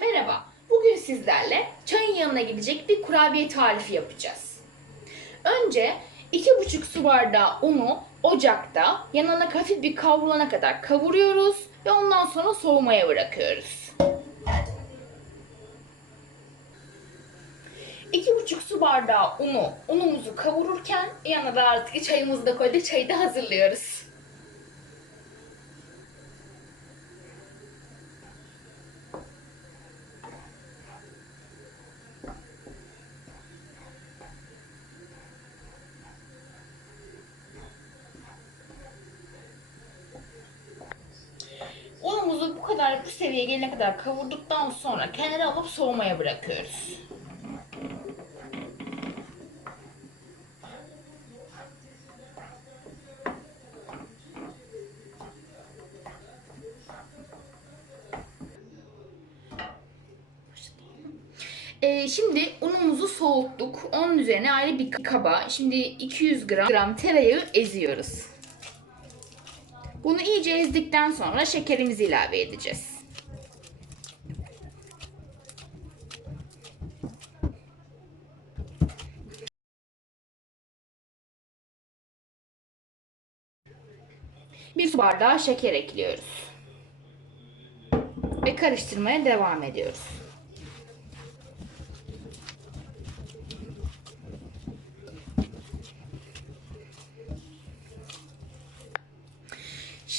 Merhaba, bugün sizlerle çayın yanına gidecek bir kurabiye tarifi yapacağız. Önce 2,5 su bardağı unu ocakta yanına hafif bir kavrulana kadar kavuruyoruz ve ondan sonra soğumaya bırakıyoruz. 2,5 su bardağı unu, unumuzu kavururken yanına da artık çayımızı da koyduk, çayı da hazırlıyoruz. Unumuzu bu kadar bu seviyeye gelene kadar kavurduktan sonra kenara alıp soğumaya bırakıyoruz. Ee, şimdi unumuzu soğuttuk. Onun üzerine ayrı bir kaba. Şimdi 200 gram, gram tereyağı eziyoruz. Bunu iyice ezdikten sonra şekerimizi ilave edeceğiz. Bir su bardağı şeker ekliyoruz. Ve karıştırmaya devam ediyoruz.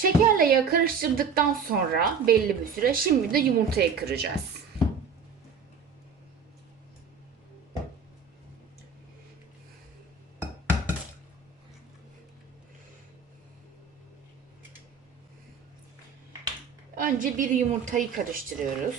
Şekerle yağı karıştırdıktan sonra belli bir süre şimdi de yumurtayı kıracağız. Önce bir yumurtayı karıştırıyoruz.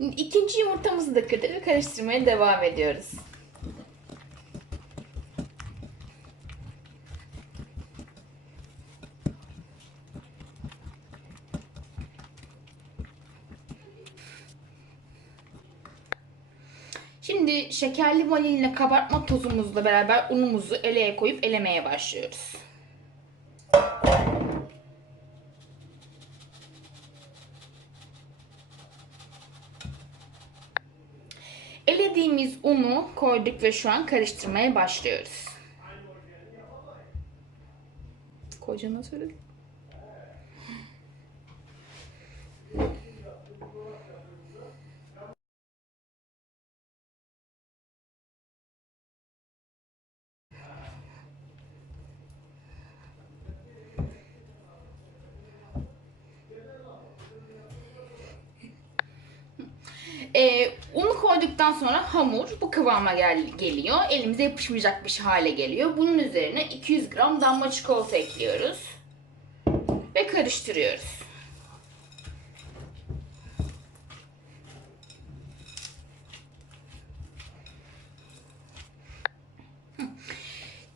İkinci yumurtamızı da ve karıştırmaya devam ediyoruz. Şimdi şekerli vanilya kabartma tozumuzla beraber unumuzu eleye koyup elemeye başlıyoruz. Elediğimiz unu koyduk ve şu an karıştırmaya başlıyoruz. Kocana söyledim. Ee, unu koyduktan sonra hamur bu kıvama gel geliyor. Elimize yapışmayacak bir hale geliyor. Bunun üzerine 200 gram damla çikolata ekliyoruz. Ve karıştırıyoruz.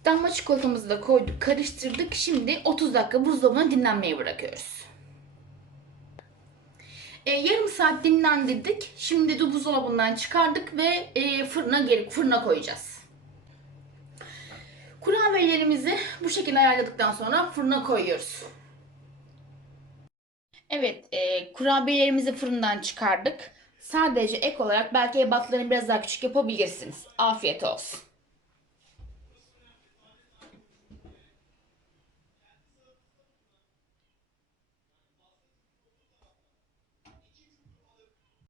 Damla çikolatamızı da koyduk, karıştırdık. Şimdi 30 dakika buzdolabına dinlenmeye bırakıyoruz. E, yarım saat dinlendirdik. Şimdi de buzdolabından çıkardık ve e, fırına geri fırına koyacağız. Kurabiyelerimizi bu şekilde ayarladıktan sonra fırına koyuyoruz. Evet, e, kurabiyelerimizi fırından çıkardık. Sadece ek olarak belki ebatlarını biraz daha küçük yapabilirsiniz. Afiyet olsun.